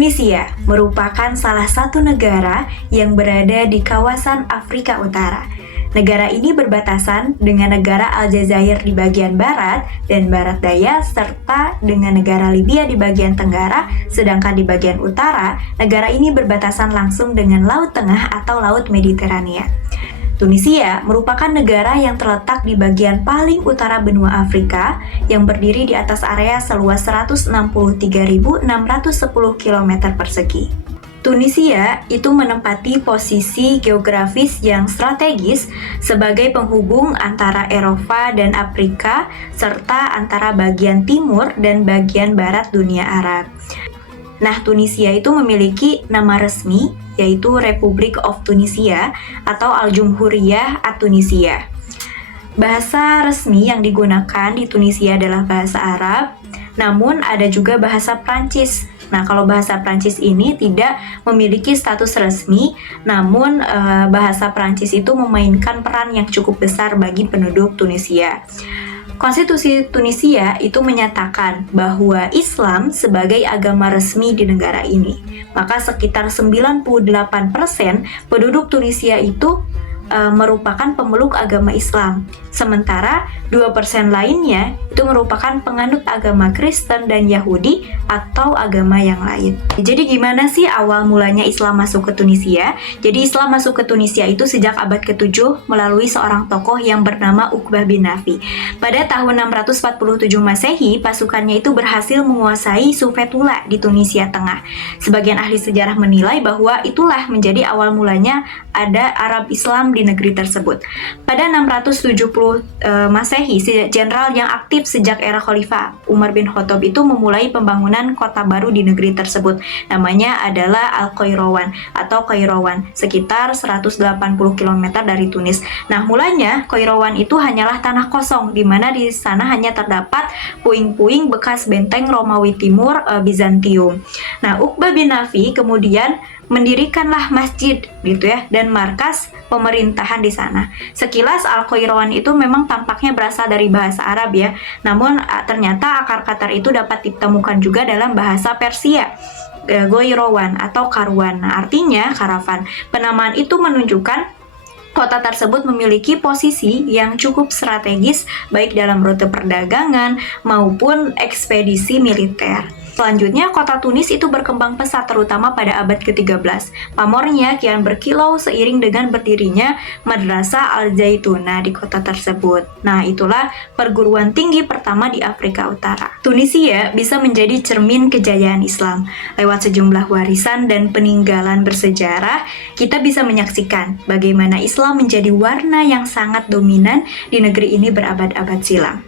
Tunisia merupakan salah satu negara yang berada di kawasan Afrika Utara. Negara ini berbatasan dengan negara Aljazair di bagian barat dan barat daya, serta dengan negara Libya di bagian tenggara, sedangkan di bagian utara, negara ini berbatasan langsung dengan Laut Tengah atau Laut Mediterania. Tunisia merupakan negara yang terletak di bagian paling utara benua Afrika yang berdiri di atas area seluas 163.610 km persegi. Tunisia itu menempati posisi geografis yang strategis sebagai penghubung antara Eropa dan Afrika serta antara bagian timur dan bagian barat dunia Arab. Nah, Tunisia itu memiliki nama resmi yaitu Republic of Tunisia atau Al-Jumhuriyah At-Tunisia. Bahasa resmi yang digunakan di Tunisia adalah bahasa Arab, namun ada juga bahasa Prancis. Nah, kalau bahasa Prancis ini tidak memiliki status resmi, namun bahasa Prancis itu memainkan peran yang cukup besar bagi penduduk Tunisia. Konstitusi Tunisia itu menyatakan bahwa Islam sebagai agama resmi di negara ini. Maka sekitar 98% penduduk Tunisia itu merupakan pemeluk agama Islam. Sementara 2% lainnya itu merupakan penganut agama Kristen dan Yahudi atau agama yang lain. Jadi gimana sih awal mulanya Islam masuk ke Tunisia? Jadi Islam masuk ke Tunisia itu sejak abad ke-7 melalui seorang tokoh yang bernama Uqbah bin Nafi. Pada tahun 647 Masehi, pasukannya itu berhasil menguasai Sufetula di Tunisia Tengah. Sebagian ahli sejarah menilai bahwa itulah menjadi awal mulanya ada Arab Islam di negeri tersebut. Pada 670 Masehi, jenderal yang aktif sejak era Khalifah Umar bin Khattab itu memulai pembangunan kota baru di negeri tersebut. Namanya adalah Al-Qayrawan atau Qayrawan, sekitar 180 km dari Tunis. Nah, mulanya Qayrawan itu hanyalah tanah kosong, di mana di sana hanya terdapat puing-puing bekas benteng Romawi Timur Bizantium. Nah, Uqbah bin Nafi kemudian mendirikanlah masjid gitu ya dan markas pemerintahan di sana. Sekilas Al-Qayrawan itu memang tampaknya berasal dari bahasa Arab ya. Namun ternyata akar kata itu dapat ditemukan juga dalam bahasa Persia. Goirawan atau Karwan. Nah, artinya karavan. Penamaan itu menunjukkan kota tersebut memiliki posisi yang cukup strategis baik dalam rute perdagangan maupun ekspedisi militer. Selanjutnya, kota Tunis itu berkembang pesat terutama pada abad ke-13. Pamornya kian berkilau seiring dengan berdirinya Madrasah Al-Zaitunah di kota tersebut. Nah, itulah perguruan tinggi pertama di Afrika Utara. Tunisia bisa menjadi cermin kejayaan Islam. Lewat sejumlah warisan dan peninggalan bersejarah, kita bisa menyaksikan bagaimana Islam menjadi warna yang sangat dominan di negeri ini berabad-abad silam.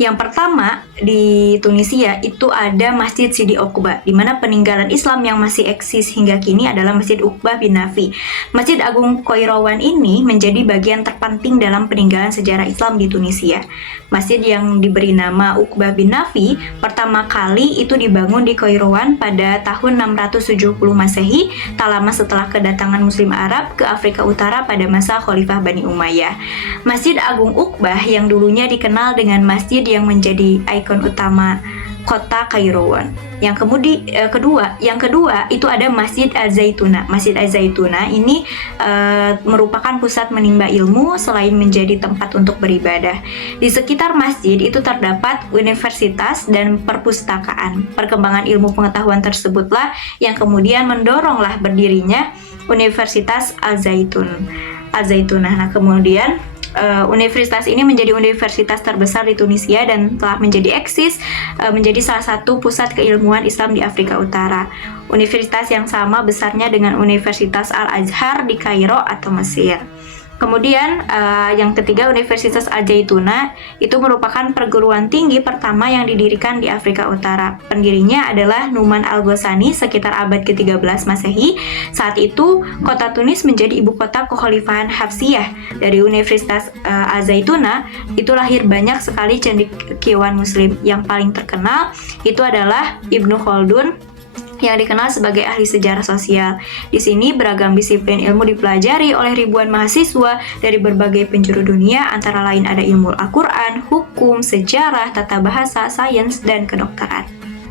Yang pertama di Tunisia itu ada Masjid Sidi Uqbah, di mana peninggalan Islam yang masih eksis hingga kini adalah Masjid Uqbah bin Nafi. Masjid Agung Qayrawan ini menjadi bagian terpenting dalam peninggalan sejarah Islam di Tunisia. Masjid yang diberi nama Uqbah bin Nafi pertama kali itu dibangun di Qayrawan pada tahun 670 Masehi, tak lama setelah kedatangan Muslim Arab ke Afrika Utara pada masa Khalifah Bani Umayyah. Masjid Agung Uqbah yang dulunya dikenal dengan masjid yang menjadi ikon utama kota Qayrawan. Yang kedua itu ada Masjid Al-Zaitunah. Masjid Al-Zaitunah ini merupakan pusat menimba ilmu selain menjadi tempat untuk beribadah. Di sekitar masjid itu terdapat universitas dan perpustakaan. Perkembangan ilmu pengetahuan tersebutlah yang kemudian mendoronglah berdirinya Universitas Al-Zaitunah. Nah, kemudian universitas ini menjadi universitas terbesar di Tunisia dan telah menjadi eksis menjadi salah satu pusat keilmuan Islam di Afrika Utara. Universitas yang sama besarnya dengan Universitas Al-Azhar di Kairo atau Mesir. Kemudian yang ketiga, Universitas Al-Zaitunah itu merupakan perguruan tinggi pertama yang didirikan di Afrika Utara. Pendirinya adalah Numan Al-Ghazani sekitar abad ke-13 Masehi. Saat itu, kota Tunis menjadi ibu kota kekhalifahan Hafsiyah. Dari Universitas Al-Zaitunah itu lahir banyak sekali cendekiawan Muslim. Yang paling terkenal itu adalah Ibnu Khaldun, yang dikenal sebagai ahli sejarah sosial. Di sini beragam disiplin ilmu dipelajari oleh ribuan mahasiswa dari berbagai penjuru dunia, antara lain ada ilmu Al-Quran, hukum, sejarah, tata bahasa, sains, dan kedokteran.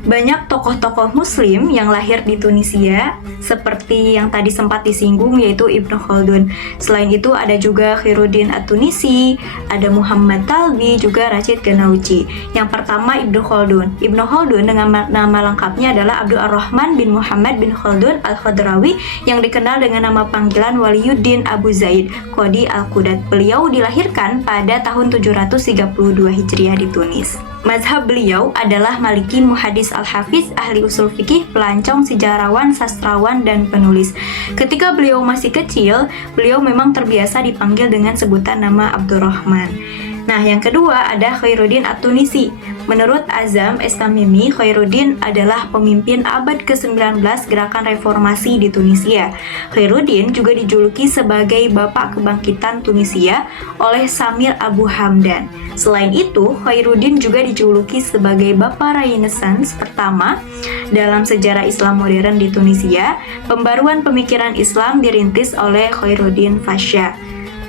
Banyak tokoh-tokoh muslim yang lahir di Tunisia, seperti yang tadi sempat disinggung yaitu Ibnu Khaldun. Selain itu ada juga Khairuddin At-Tunisi, ada Muhammad Talbi, juga Rachid Ghannouchi. Yang pertama Ibnu Khaldun. Ibnu Khaldun dengan nama lengkapnya adalah Abdul Ar-Rahman bin Muhammad bin Khaldun Al-Khadrawi yang dikenal dengan nama panggilan Waliyuddin Abu Zaid Qadi Al-Qudat. Beliau dilahirkan pada tahun 732 Hijriah di Tunis. Mazhab beliau adalah Maliki, muhadis al-hafiz, ahli usul fikih, pelancong, sejarawan, sastrawan, dan penulis. Ketika beliau masih kecil, beliau memang terbiasa dipanggil dengan sebutan nama Abdurrahman. Nah, yang kedua ada Khairuddin At-Tunisi. Menurut Azam Es-Tamimi, Khairuddin adalah pemimpin abad ke-19 gerakan reformasi di Tunisia. Khairuddin juga dijuluki sebagai Bapak Kebangkitan Tunisia oleh Samir Abu Hamdan. Selain itu, Khairuddin juga dijuluki sebagai Bapak Renaissance pertama dalam sejarah Islam modern di Tunisia. Pembaruan pemikiran Islam dirintis oleh Khairuddin Fasha,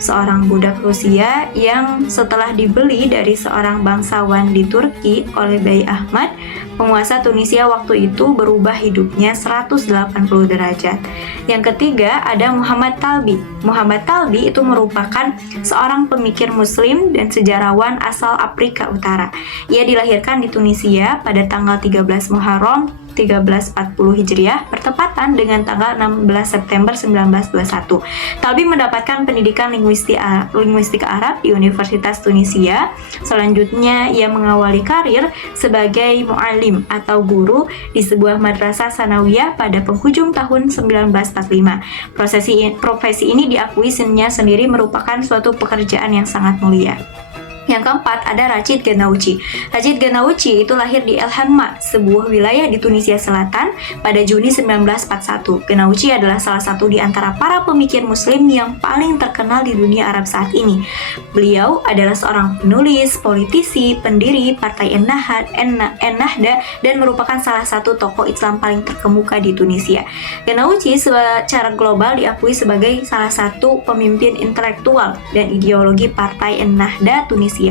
seorang budak Rusia yang setelah dibeli dari seorang bangsawan di Turki oleh Bey Ahmad, penguasa Tunisia waktu itu, berubah hidupnya 180 derajat. Yang ketiga ada Muhammad Talbi. Muhammad Talbi itu merupakan seorang pemikir muslim dan sejarawan asal Afrika Utara. Ia dilahirkan di Tunisia pada tanggal 13 Muharram 1340 Hijriah bertepatan dengan tanggal 16 September 1921. Talbi mendapatkan pendidikan linguistik Arab di Universitas Tunisia. Selanjutnya ia mengawali karir sebagai mu'allim atau guru di sebuah madrasah sanawiyah pada penghujung tahun 1945. Profesi ini diakui sendiri merupakan suatu pekerjaan yang sangat mulia. Yang keempat ada Rachid Ghannouchi. Rachid Ghannouchi itu lahir di El Hamma, sebuah wilayah di Tunisia Selatan pada Juni 1941. Ghannouchi adalah salah satu di antara para pemikir muslim yang paling terkenal di dunia Arab saat ini. Beliau adalah seorang penulis, politisi, pendiri Partai Ennahda, dan merupakan salah satu tokoh Islam paling terkemuka di Tunisia. Ghannouchi secara global diakui sebagai salah satu pemimpin intelektual dan ideologi Partai Ennahda Tunisia.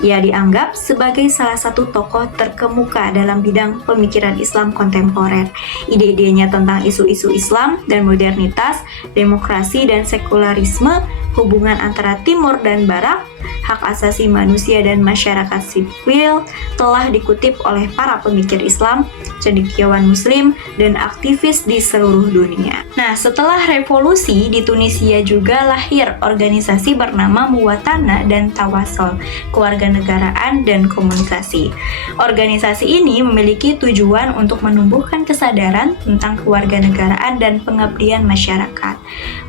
Ia dianggap sebagai salah satu tokoh terkemuka dalam bidang pemikiran Islam kontemporer. Ide-idenya tentang isu-isu Islam dan modernitas, demokrasi dan sekularisme, hubungan antara Timur dan Barat, hak asasi manusia dan masyarakat sipil telah dikutip oleh para pemikir Islam, cendekiawan muslim, dan aktivis di seluruh dunia. Nah, setelah revolusi di Tunisia juga lahir organisasi bernama Muwatana dan Tawassul, kewarganegaraan dan komunikasi. Organisasi ini memiliki tujuan untuk menumbuhkan kesadaran tentang kewarganegaraan dan pengabdian masyarakat.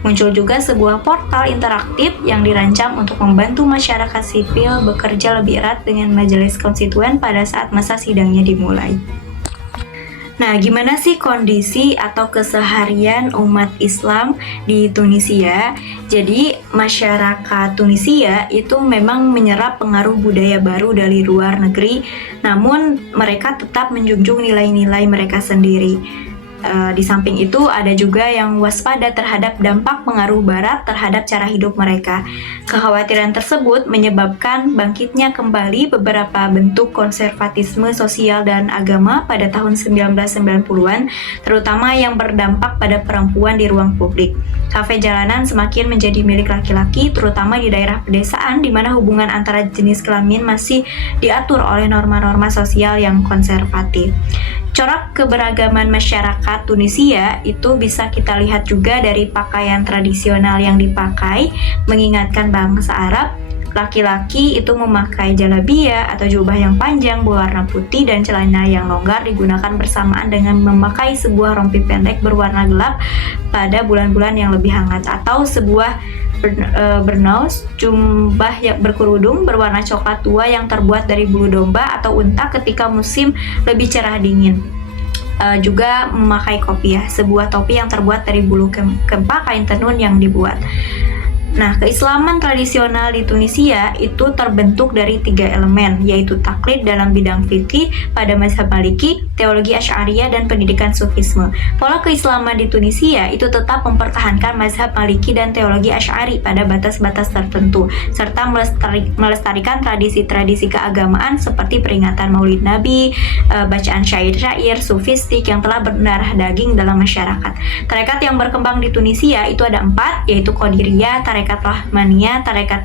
Muncul juga sebuah portal interaktif yang dirancang untuk membantu masyarakat sipil bekerja lebih erat dengan majelis konstituen pada saat masa sidangnya dimulai. Nah, gimana sih kondisi atau keseharian umat Islam di Tunisia? Jadi, masyarakat Tunisia itu memang menyerap pengaruh budaya baru dari luar negeri, namun mereka tetap menjunjung nilai-nilai mereka sendiri. Di samping itu ada juga yang waspada terhadap dampak pengaruh Barat terhadap cara hidup mereka. Kekhawatiran tersebut menyebabkan bangkitnya kembali beberapa bentuk konservatisme sosial dan agama pada tahun 1990-an, terutama yang berdampak pada perempuan di ruang publik. Kafe jalanan semakin menjadi milik laki-laki, terutama di daerah pedesaan di mana hubungan antara jenis kelamin masih diatur oleh norma-norma sosial yang konservatif. Corak keberagaman masyarakat Tunisia itu bisa kita lihat juga dari pakaian tradisional yang dipakai, mengingatkan bangsa Arab. Laki-laki itu memakai jalabia atau jubah yang panjang berwarna putih dan celana yang longgar digunakan bersamaan dengan memakai sebuah rompi pendek berwarna gelap pada bulan-bulan yang lebih hangat, atau sebuah bernaus, jubah yang berkerudung berwarna coklat tua yang terbuat dari bulu domba atau unta ketika musim lebih cerah dingin. Juga memakai kopiah, sebuah topi yang terbuat dari bulu kempa kain tenun yang dibuat. Nah, keislaman tradisional di Tunisia itu terbentuk dari 3 elemen, yaitu taklid dalam bidang fikih pada mazhab Maliki, teologi Asy'ariyah, dan pendidikan Sufisme. Pola keislaman di Tunisia itu tetap mempertahankan mazhab Maliki dan teologi Asy'ari pada batas-batas tertentu, serta melestarikan tradisi-tradisi keagamaan seperti peringatan Maulid Nabi, bacaan syair-syair, sufistik yang telah berdarah daging dalam masyarakat. Tarekat yang berkembang di Tunisia itu ada 4, yaitu Qadiriyah, Tarekat Rahmaniyah, Tarekat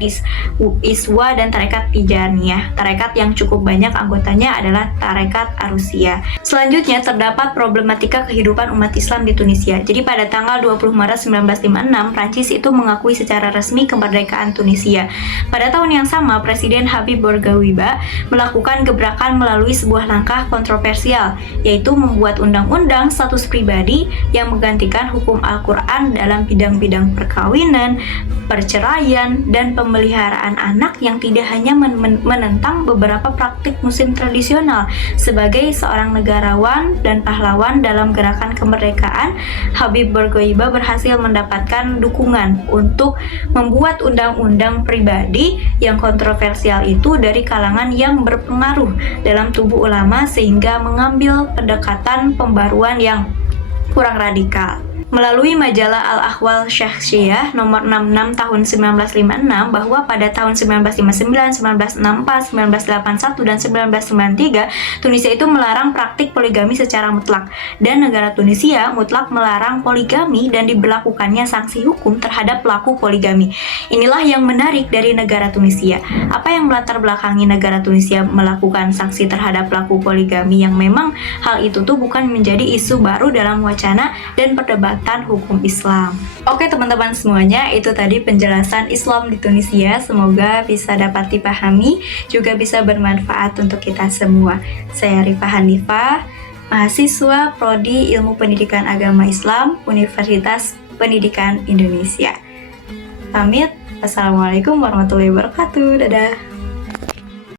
Iswa, dan Tarekat Tijaniyah. Tarekat yang cukup banyak anggotanya adalah Tarekat Arusiyah. Selanjutnya terdapat problematika kehidupan umat Islam di Tunisia. Jadi pada tanggal 20 Maret 1956, Prancis itu mengakui secara resmi kemerdekaan Tunisia. Pada tahun yang sama, Presiden Habib Bourguiba melakukan gebrakan melalui sebuah langkah kontroversial, yaitu membuat undang-undang status pribadi yang menggantikan hukum Al-Quran dalam bidang-bidang perkawinan, perceraian, dan pemeliharaan anak yang tidak hanya menentang beberapa praktik muslim tradisional. Sebagai seorang negarawan dan pahlawan dalam gerakan kemerdekaan, Habib Bourguiba berhasil mendapatkan dukungan untuk membuat undang-undang pribadi yang kontroversial itu dari kalangan yang berpengaruh dalam tubuh ulama, sehingga mengambil pendekatan pembaruan yang kurang radikal. Melalui majalah Al-Ahwal Syakhsiyah nomor 66 tahun 1956 bahwa pada tahun 1959, 1964, 1981, dan 1993 Tunisia itu melarang praktik poligami secara mutlak, dan negara Tunisia mutlak melarang poligami dan diberlakukannya sanksi hukum terhadap pelaku poligami. Inilah yang menarik dari negara Tunisia. Apa yang melatar belakangi negara Tunisia melakukan sanksi terhadap pelaku poligami, yang memang hal itu tuh bukan menjadi isu baru dalam wacana dan perdebatan hukum Islam. Oke teman-teman semuanya, itu tadi penjelasan Islam di Tunisia. Semoga bisa dapat dipahami, juga bisa bermanfaat untuk kita semua. Saya Rifa Hanifah, mahasiswa Prodi Ilmu Pendidikan Agama Islam, Universitas Pendidikan Indonesia. Pamit, Assalamualaikum warahmatullahi wabarakatuh. Dadah.